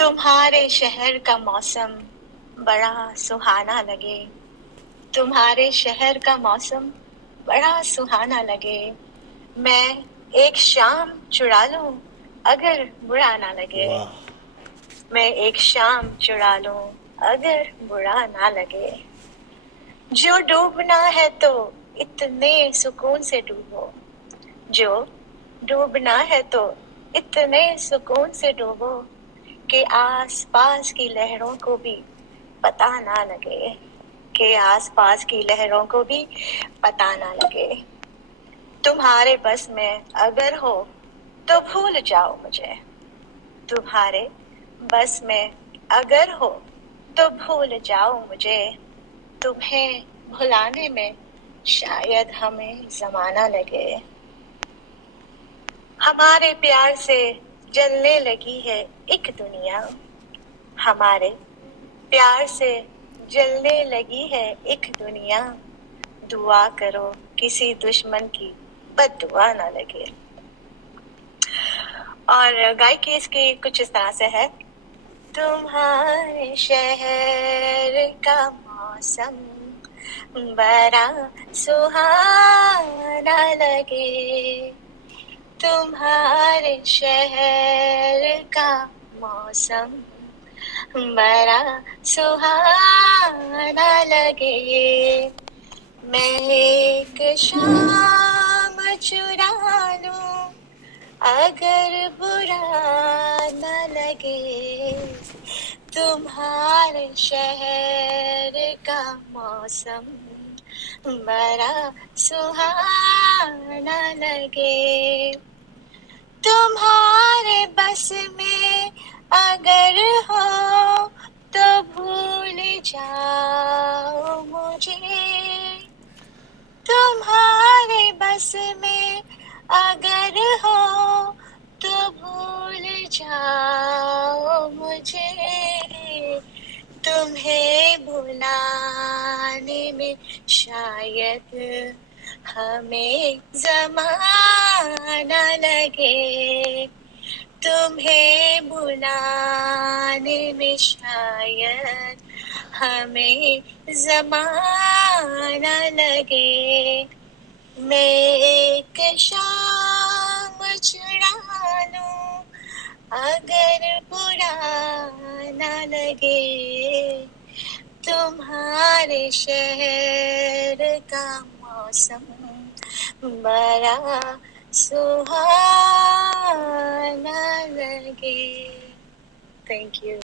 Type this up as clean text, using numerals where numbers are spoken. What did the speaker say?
तुम्हारे शहर का मौसम बड़ा सुहाना लगे। तुम्हारे शहर का मौसम बड़ा सुहाना लगे। मैं एक शाम चुरा लूं अगर बुरा ना लगे। वाह। मैं एक शाम चुरा लूं अगर बुरा ना लगे। जो डूबना है तो इतने सुकून से डूबो। जो डूबना है तो इतने सुकून से डूबो कि आस पास की लहरों को भी पता ना लगे। कि आस पास की लहरों को भी पता ना लगे। तुम्हारे बस में अगर हो तो भूल जाओ मुझे। तुम्हारे बस में अगर हो तो भूल जाओ मुझे। तुम्हें भुलाने में शायद हमें जमाना लगे। हमारे प्यार से जलने लगी है एक दुनिया। हमारे प्यार से जलने लगी है एक दुनिया। दुआ करो किसी दुश्मन की बद्दुआ ना लगे। और गायकी इसकी कुछ इस तरह से है। तुम्हारे शहर का मौसम बड़ा सुहाना लगे। तुम्हारे शहर का मौसम बड़ा सुहाना लगे। मैं एक शाम चुरा लूं अगर बुरा न लगे। तुम्हारे शहर का मौसम बड़ा सुहाना लगे। तुम्हारे बस में अगर हो तो भूल जाओ मुझे। तुम्हारे बस में अगर हो तो भूल जाओ मुझे। तुम्हें भुलाने में शायद हमें जमाना लगे। तुम्हें भुलाने में शायद हमें जमाना लगे। मैं एक शाम चुरा लूं अगर बुरा ना लगे। तुम्हारे शहर का मौसम बड़ा सुहाना लगे। Thank you.